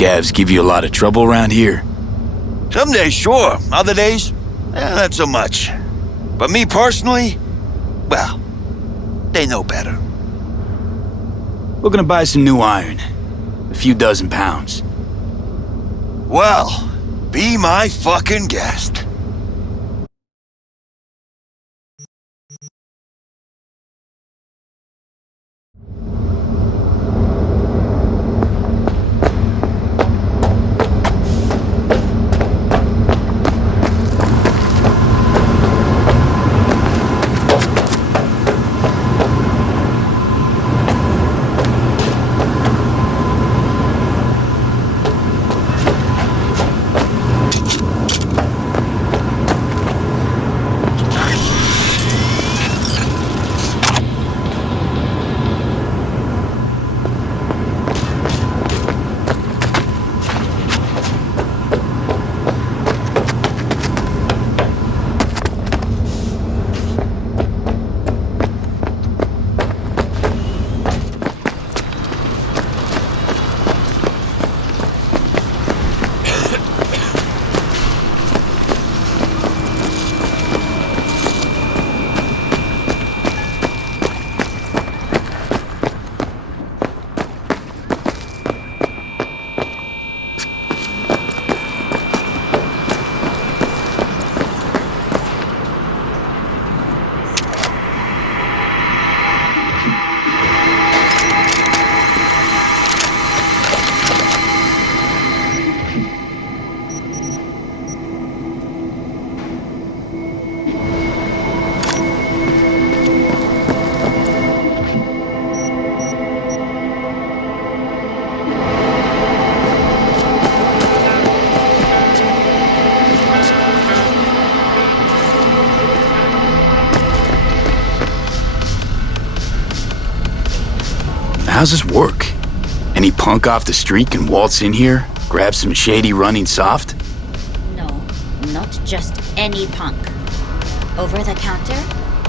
scavs give you a lot of trouble around here? Some days, sure. Other days, not so much. But me personally, well, they know better. We're gonna buy some new iron. A few dozen pounds. Well, be my fucking guest. How's this work? Any punk off the street can waltz in here, grab some shady running soft? No, not just any punk. Over the counter,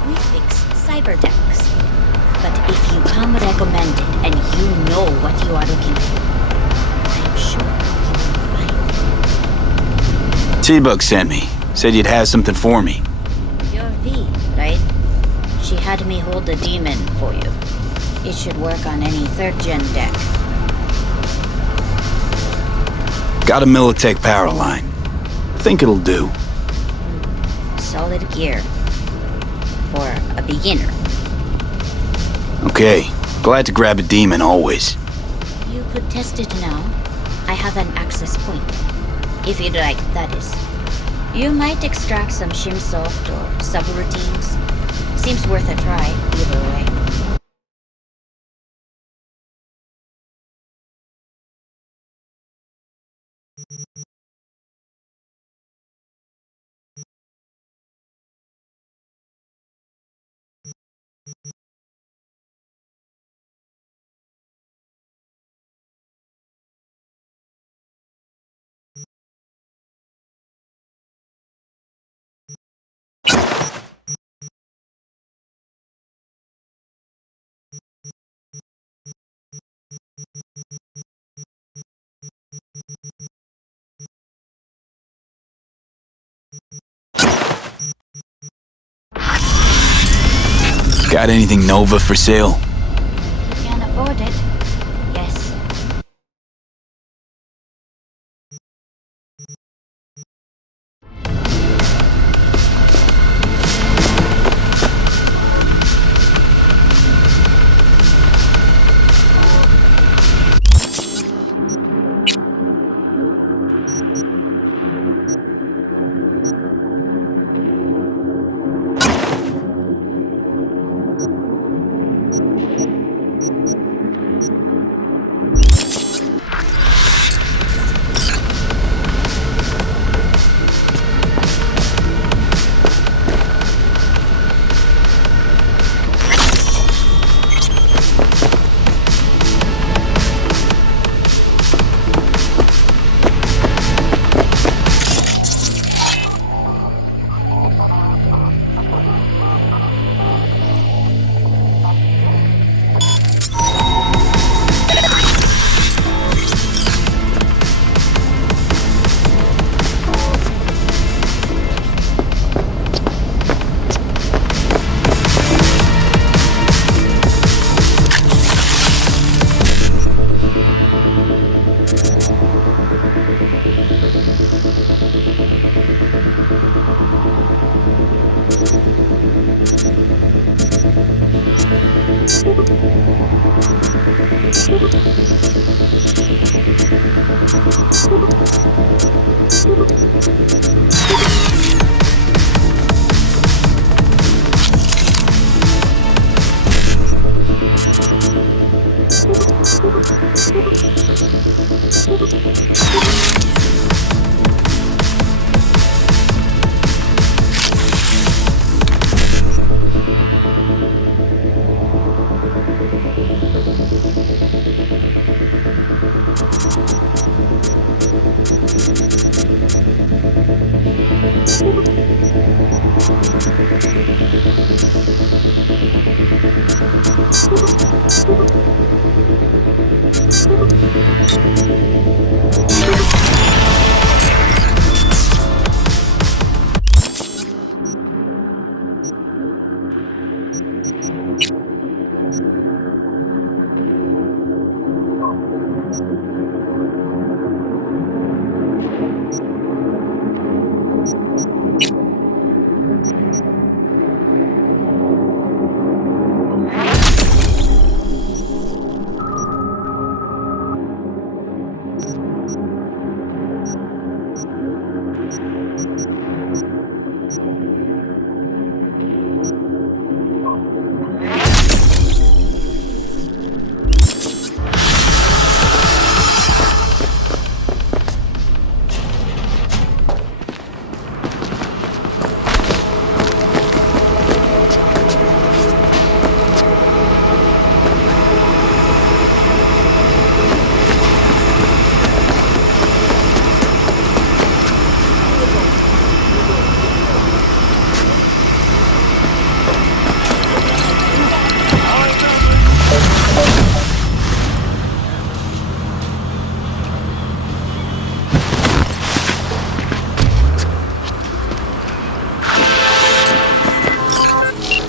we fix cyberdecks. But if you come recommended and you know what you are looking for, I'm sure you will find it. T-Bug sent me. Said you'd have something for me. You're V, right? She had me hold the demon for you. It should work on any 3rd-gen deck. Got a Militech power line. Think it'll do. Solid gear. For a beginner. Okay. Glad to grab a demon always. You could test it now. I have an access point. If you'd like, that is. You might extract some shimsoft or subroutines. Seems worth a try, either way. Got anything Nova for sale? You can afford it. Yes.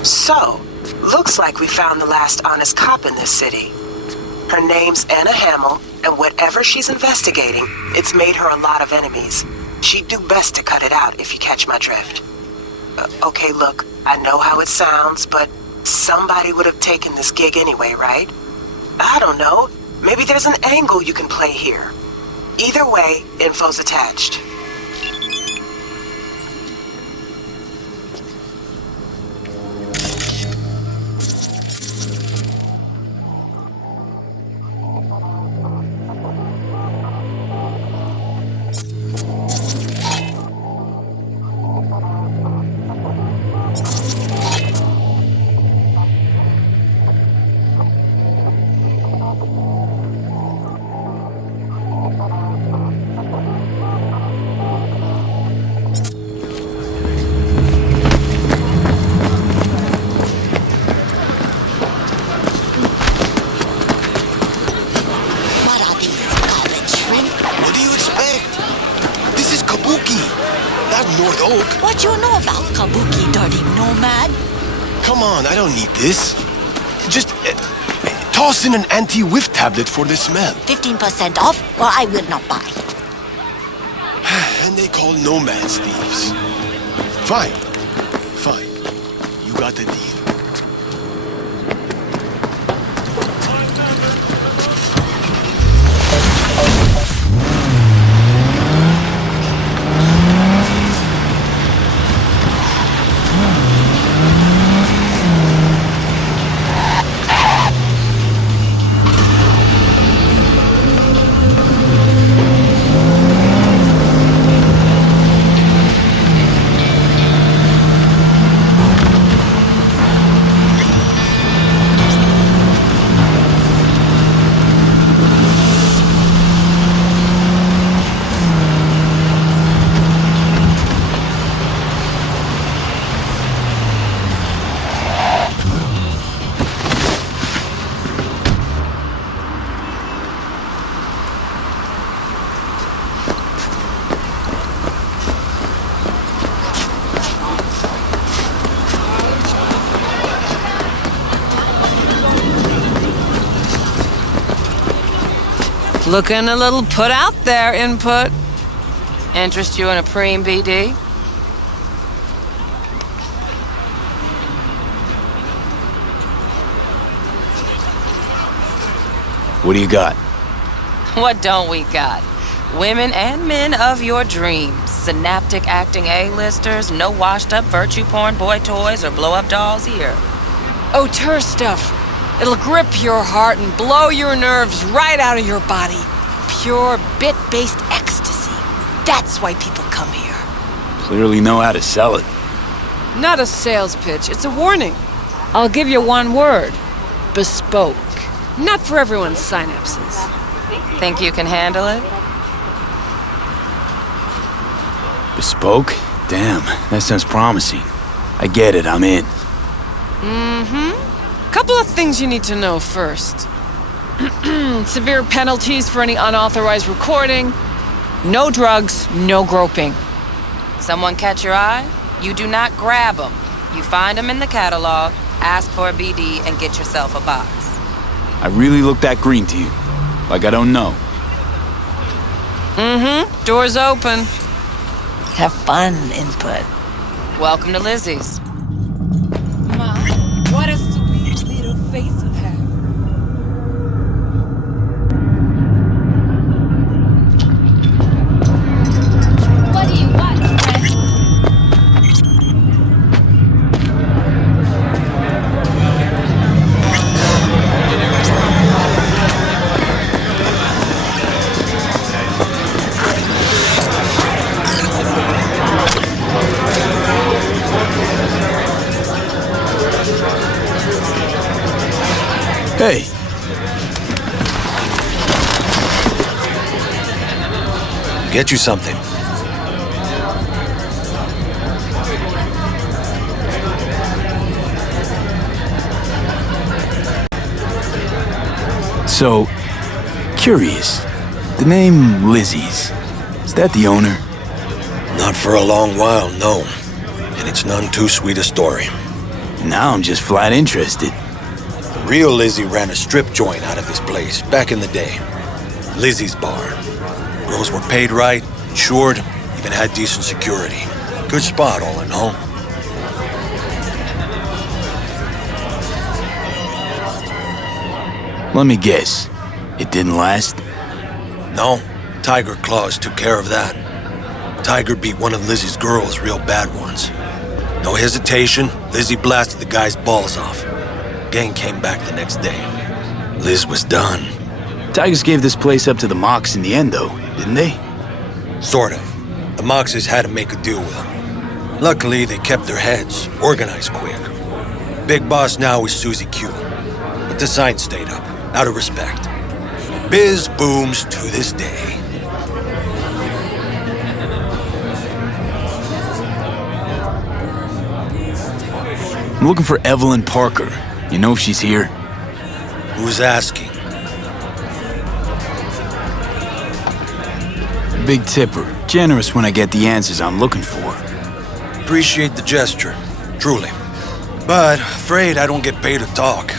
So, looks like we found the last honest cop in this city. Her name's Anna Hamill, and whatever she's investigating, it's made her a lot of enemies. She'd do best to cut it out, if you catch my drift. Okay, look, I know how it sounds, but somebody would have taken this gig anyway, right? I don't know. Maybe there's an angle you can play here. Either way, info's attached. What you know about Kabuki, dirty nomad? Come on, I don't need this. Just toss in an anti-whiff tablet for the smell. 15% off, or I will not buy. And they call nomads thieves. Fine. Fine. You got the deal. Looking a little put out there, Input. Interest you in a preem BD? What do you got? What don't we got? Women and men of your dreams. Synaptic acting A-listers, no washed-up virtue porn boy toys or blow-up dolls here. Auteur stuff. It'll grip your heart and blow your nerves right out of your body. Pure bit-based ecstasy. That's why people come here. Clearly know how to sell it. Not a sales pitch, it's a warning. I'll give you one word. Bespoke. Not for everyone's synapses. Think you can handle it? Bespoke? Damn, that sounds promising. I get it, I'm in. Couple of things you need to know first. Severe penalties for any unauthorized recording. No drugs, no groping. Someone catch your eye? You do not grab them. You find them in the catalog, ask for a BD, and get yourself a box. I really look that green to you. Like I don't know. Door's open. Have fun, input. Welcome to Lizzie's. Ma, what a sweet little face you have. What do you want, friend? Hey, Get you something. so, curious. The name Lizzie's, is that the owner? Not for a long while, no. And it's none too sweet a story. Now I'm just flat interested. Real Lizzie ran a strip joint out of this place back in the day. Lizzie's Bar. Girls were paid right, insured, even had decent security. Good spot, all in all. Let me guess. It didn't last? No, Tiger Claws took care of that. Tiger beat one of Lizzie's girls, real bad ones. No hesitation, Lizzie blasted the guy's balls off. Gang came back the next day. Liz was done. Tigers gave this place up to the Mox in the end, though, didn't they? Sort of. The Moxes had to make a deal with them. Luckily, they kept their heads, organized quick. Big boss now is Susie Q. But the sign stayed up, out of respect. Biz booms to this day. I'm looking for Evelyn Parker. You know if she's here? Who's asking? Big tipper. Generous when I get the answers I'm looking for. Appreciate the gesture, truly. But afraid I don't get paid to talk.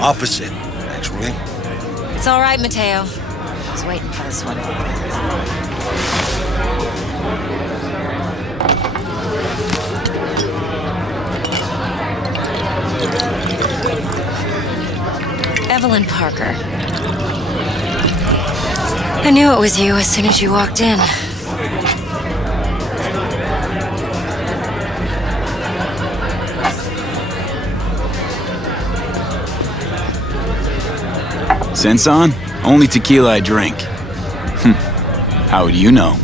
Opposite, actually. It's all right, Mateo. I was waiting for this one. Evelyn Parker. I knew it was you as soon as you walked in. Sense on? Only tequila I drink. How would you know?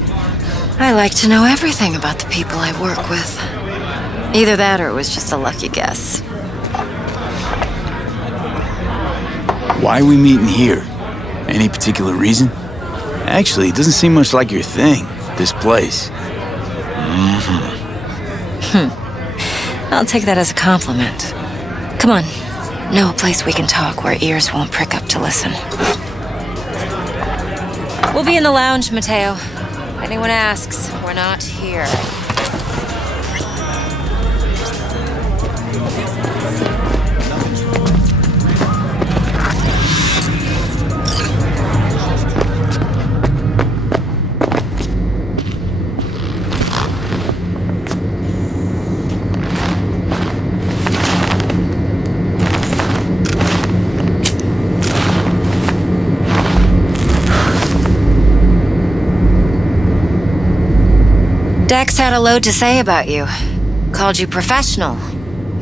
I like to know everything about the people I work with. Either that or it was just a lucky guess. Why are we meeting here? Any particular reason? Actually, it doesn't seem much like your thing, this place. I'll take that as a compliment. Come on. Know a place we can talk where ears won't prick up to listen. We'll be in the lounge, Mateo. If anyone asks, we're not here. Dex had a load to say about you. Called you professional,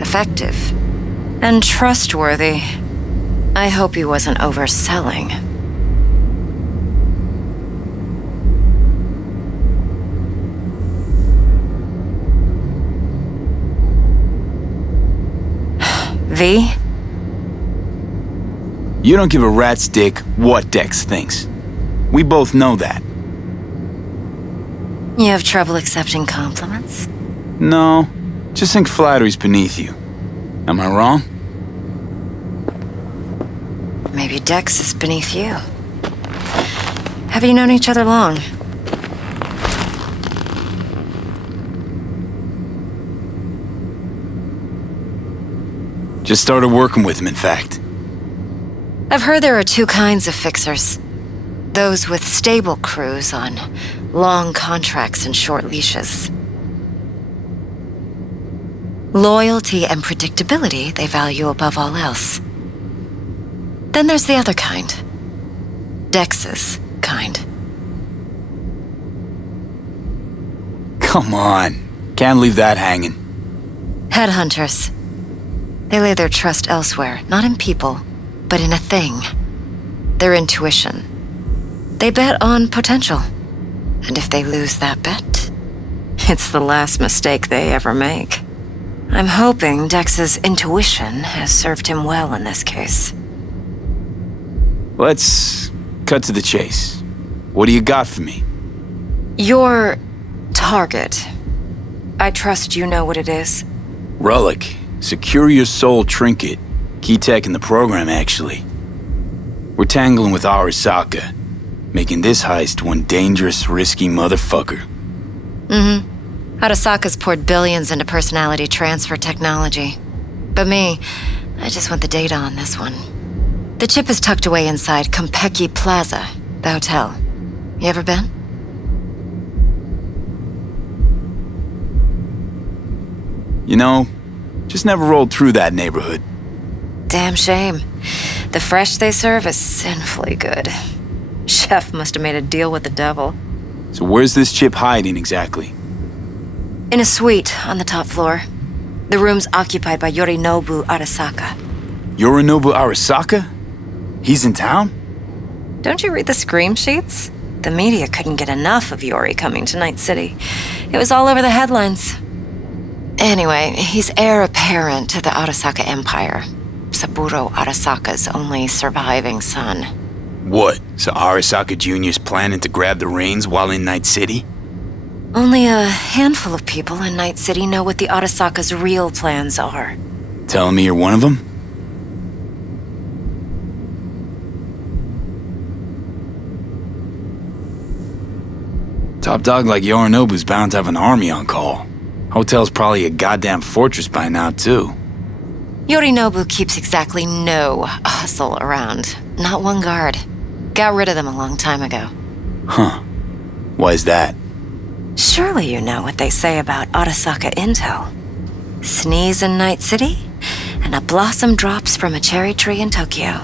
effective, and trustworthy. I hope he wasn't overselling. V? You don't give a rat's dick what Dex thinks. We both know that. You have trouble accepting compliments? No, just think flattery's beneath you. Am I wrong? Maybe Dex is beneath you. Have you known each other long? Just started working with him, in fact. I've heard there are two kinds of fixers. Those with stable crews on long contracts and short leashes. Loyalty and predictability they value above all else. Then there's the other kind. Dex's kind. Come on. Can't leave that hanging. Headhunters. They lay their trust elsewhere, not in people, but in a thing. Their intuition. They bet on potential. And if they lose that bet, it's the last mistake they ever make. I'm hoping Dex's intuition has served him well in this case. Let's cut to the chase. What do you got for me? Your target. I trust you know what it is. Relic. Secure your soul trinket. Key tech in the program, actually. We're tangling with Arasaka, making this heist one dangerous, risky motherfucker. Arasaka's poured billions into personality transfer technology. But me, I just want the data on this one. The chip is tucked away inside Konpeki Plaza, the hotel. You ever been? You know, just never rolled through that neighborhood. Damn shame. The fresh they serve is sinfully good. Chef must have made a deal with the devil. So where's this chip hiding exactly? In a suite on the top floor. The room's occupied by Yorinobu Arasaka. Yorinobu Arasaka? He's in town? Don't you read the scream sheets? The media couldn't get enough of Yori coming to Night City. It was all over the headlines. Anyway, he's heir apparent to the Arasaka Empire. Saburo Arasaka's only surviving son. What? So Arasaka Jr.'s planning to grab the reins while in Night City? Only a handful of people in Night City know what the Arasaka's real plans are. Telling me you're one of them? Top dog like Yorinobu's bound to have an army on call. Hotel's probably a goddamn fortress by now, too. Yorinobu keeps exactly no hustle around. Not one guard. Got rid of them a long time ago. Huh. Why is that? Surely you know what they say about Arasaka intel. Sneeze in Night City, and a blossom drops from a cherry tree in Tokyo.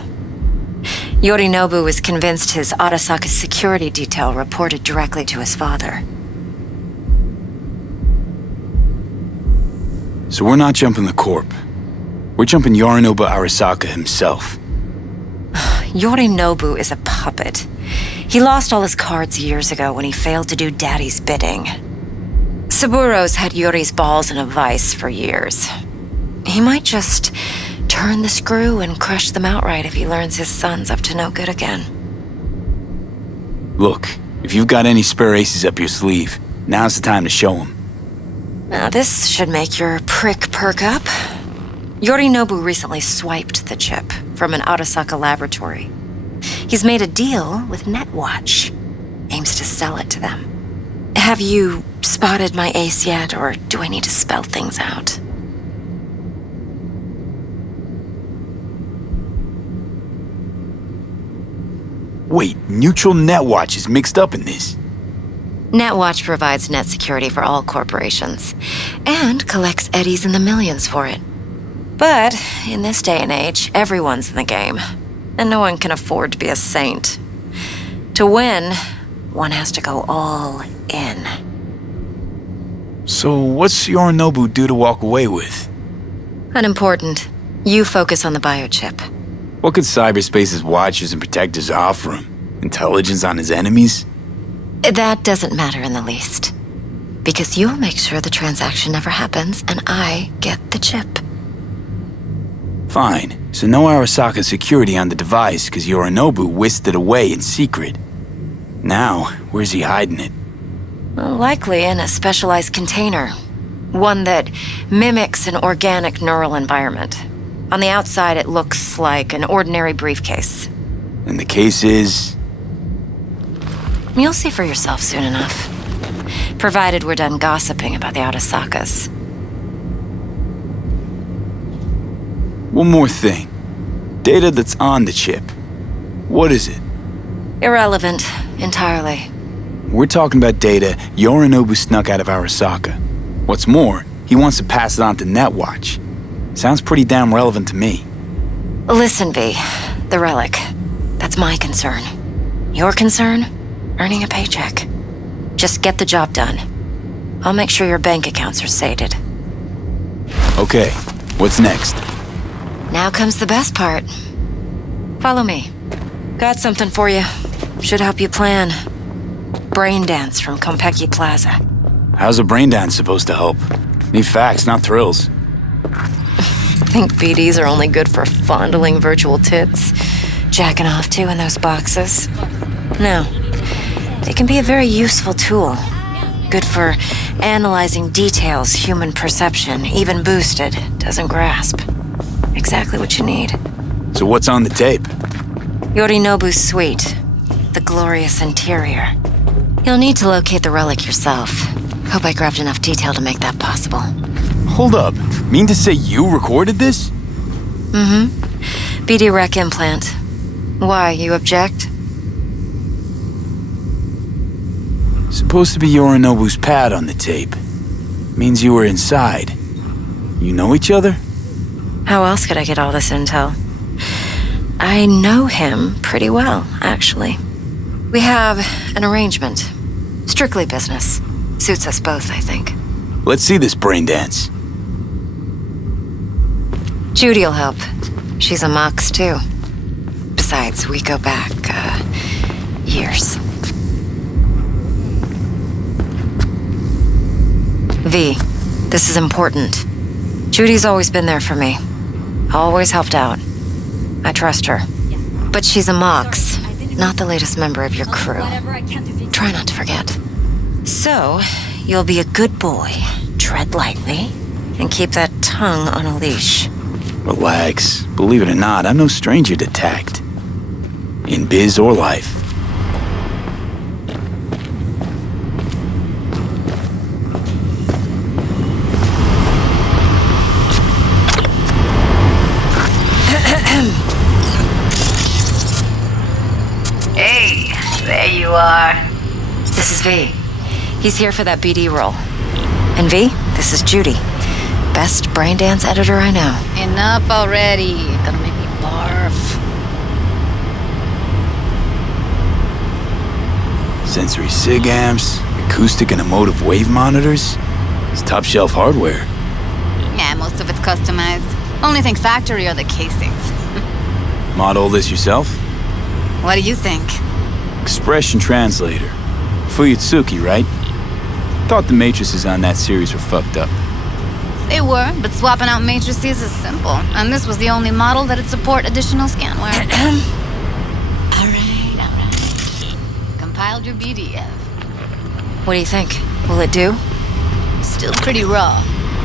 Yorinobu was convinced his Arasaka security detail reported directly to his father. So we're not jumping the corp. We're jumping Yorinobu Arasaka himself. Yorinobu is a puppet. He lost all his cards years ago when he failed to do Daddy's bidding. Saburo's had Yori's balls in a vice for years. He might just turn the screw and crush them outright if he learns his son's up to no good again. Look, if you've got any spare aces up your sleeve, now's the time to show them. Now this should make your prick perk up. Yorinobu recently swiped the chip from an Arasaka laboratory. He's made a deal with Netwatch. Aims to sell it to them. Have you spotted my ace yet, or do I need to spell things out? Wait, Neutral Netwatch is mixed up in this. Netwatch provides net security for all corporations, and collects eddies in the millions for it. But in this day and age, everyone's in the game, and no one can afford to be a saint. To win, one has to go all in. So what's Yorinobu due to walk away with? Unimportant. You focus on the biochip. What could cyberspace's watchers and protectors offer him? Intelligence on his enemies? That doesn't matter in the least. Because you'll make sure the transaction never happens, and I get the chip. Fine. So no Arasaka security on the device because Yorinobu whisked it away in secret. Now, where's he hiding it? Well, likely in a specialized container. One that mimics an organic neural environment. On the outside, it looks like an ordinary briefcase. And the case is... You'll see for yourself soon enough. Provided we're done gossiping about the Arasakas. One more thing. Data that's on the chip. What is it? Irrelevant, entirely. We're talking about data Yorinobu snuck out of Arasaka. What's more, he wants to pass it on to Netwatch. Sounds pretty damn relevant to me. Listen, V. The relic. That's my concern. Your concern? Earning a paycheck. Just get the job done. I'll make sure your bank accounts are sated. Okay, what's next? Now comes the best part. Follow me. Got something for you. Should help you plan. Brain dance from Konpeki Plaza. How's a brain dance supposed to help? Need facts, not thrills. Think BDs are only good for fondling virtual tits? Jacking off to in those boxes? No. They can be a very useful tool. Good for analyzing details human perception, even boosted, doesn't grasp. Exactly what you need. So what's on the tape? Yorinobu's suite. The glorious interior. You'll need to locate the relic yourself. Hope I grabbed enough detail to make that possible. Hold up. Mean to say you recorded this? Mm-hmm. BD Rec implant. Why, you object? Supposed to be Yorinobu's pad on the tape. Means you were inside. You know each other? How else could I get all this intel? I know him pretty well, actually. We have an arrangement. Strictly business. Suits us both, I think. Let's see this brain dance. Judy'll help. She's a Mox, too. Besides, we go back, years. V, this is important. Judy's always been there for me. Always helped out. I trust her. But she's a Mox, not the latest member of your crew. Try not to forget. So, you'll be a good boy, tread lightly, and keep that tongue on a leash. Relax. Believe it or not, I'm no stranger to tact. In biz or life. Hey, there you are. This is V. He's here for that BD role. And V, this is Judy. Best brain dance editor I know. Enough already. Gonna make me barf. Sensory SIG amps, acoustic and emotive wave monitors. It's top shelf hardware. Yeah, most of it's customized. Only thing factory are the casings. Model this yourself? What do you think? Expression translator. Fuyutsuki, right? Thought the matrices on that series were fucked up. They were, but swapping out matrices is simple. And this was the only model that'd support additional scanware. Alright. Compiled your BDF. What do you think? Will it do? Still pretty raw.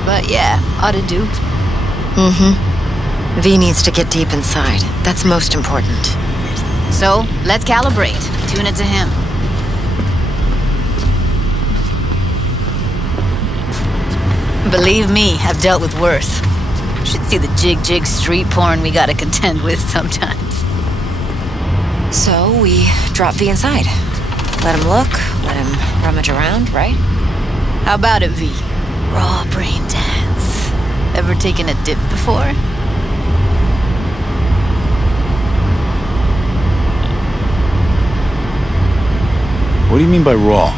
But yeah, ought to do. Mm-hmm. V needs to get deep inside. That's most important. So, let's calibrate. Tune it to him. Believe me, I've dealt with worse. Should see the jig street porn we gotta contend with sometimes. So, we drop V inside. Let him look, let him rummage around, right? How about it, V? Raw brain dance. Ever taken a dip before? What do you mean by raw?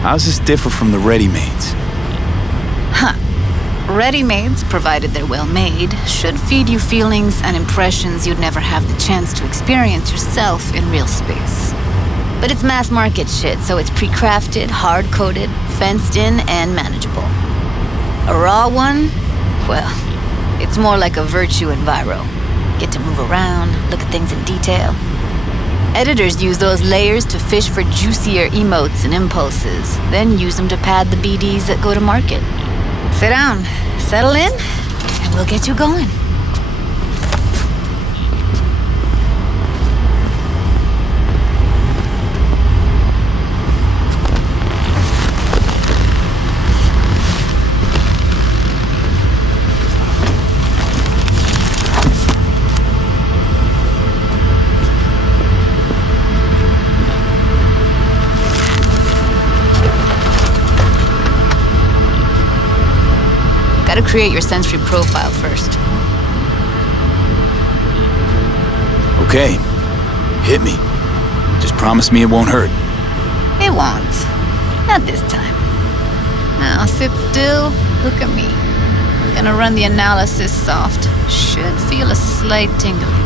How's this differ from the ready-mades? Ready-mades, provided they're well-made, should feed you feelings and impressions you'd never have the chance to experience yourself in real space. But it's mass-market shit, so it's pre-crafted, hard-coded, fenced-in, and manageable. A raw one? Well, it's more like a virtue enviro. Get to move around, look at things in detail. Editors use those layers to fish for juicier emotes and impulses, then use them to pad the BDs that go to market. Sit down, settle in, and we'll get you going. Gotta create your sensory profile first. Okay. Hit me. Just promise me it won't hurt. It won't. Not this time. Now sit still, look at me. Gonna run the analysis soft. Should feel a slight tingling.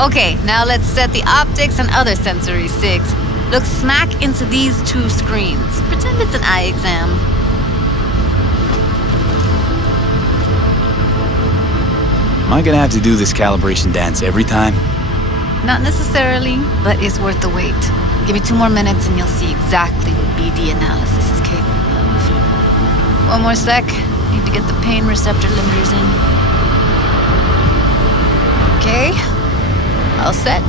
Okay, now let's set the optics and other sensory sigs. Look smack into these two screens. Pretend it's an eye exam. Am I gonna have to do this calibration dance every time? Not necessarily, but it's worth the wait. Give me 2 more minutes and you'll see exactly what BD analysis is capable of. 1 more sec. Need to get the pain receptor limiters in. Okay. All set.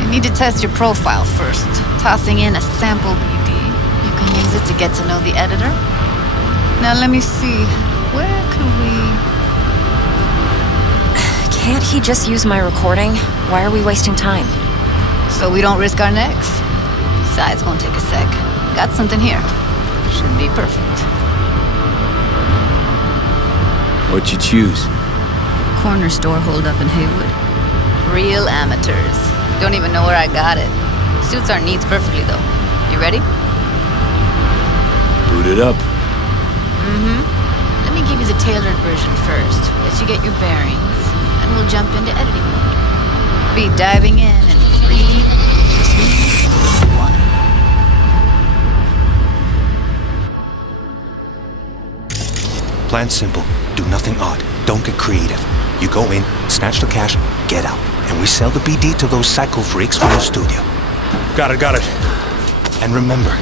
You need to test your profile first. Tossing in a sample BD. You can use it to get to know the editor. Now let me see. Where could we... Can't he just use my recording? Why are we wasting time? So we don't risk our necks. Besides, won't take a sec. Got something here. Should be perfect. What'd you choose? Corner store holdup in Haywood. Real amateurs. Don't even know where I got it. Suits our needs perfectly, though. You ready? Boot it up. Let me give you the tailored version first. Let you get your bearings. Then we'll jump into editing mode. Be diving in 3, 2, 1. Plan simple. Do nothing odd. Don't get creative. You go in, snatch the cash, get out. And we sell the BD to those psycho freaks from the studio. Got it. And remember,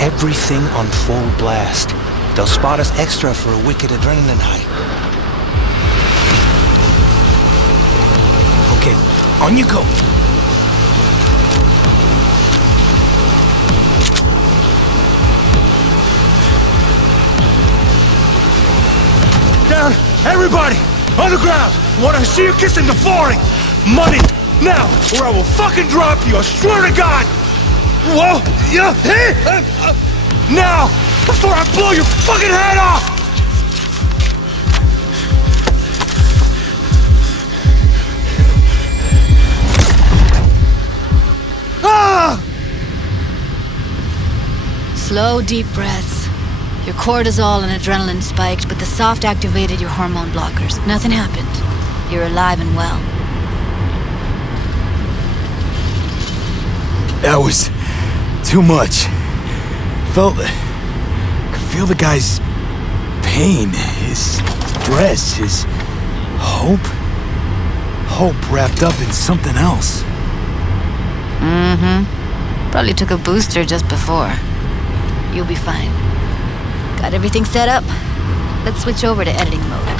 everything on full blast. They'll spot us extra for a wicked adrenaline high. Okay, on you go. Down! Everybody! On the ground! Wanna see you kissing the flooring! Money! Now! Or I will fucking drop you, I swear to God! Whoa! Yeah! Hey! Now! Before I blow your fucking head off! Ah! Slow, deep breaths. Your cortisol and adrenaline spiked, but the soft activated your hormone blockers. Nothing happened. You're alive and well. That was too much. Could feel the guy's pain, his stress, his hope. Hope wrapped up in something else. Probably took a booster just before. You'll be fine. Got everything set up? Let's switch over to editing mode.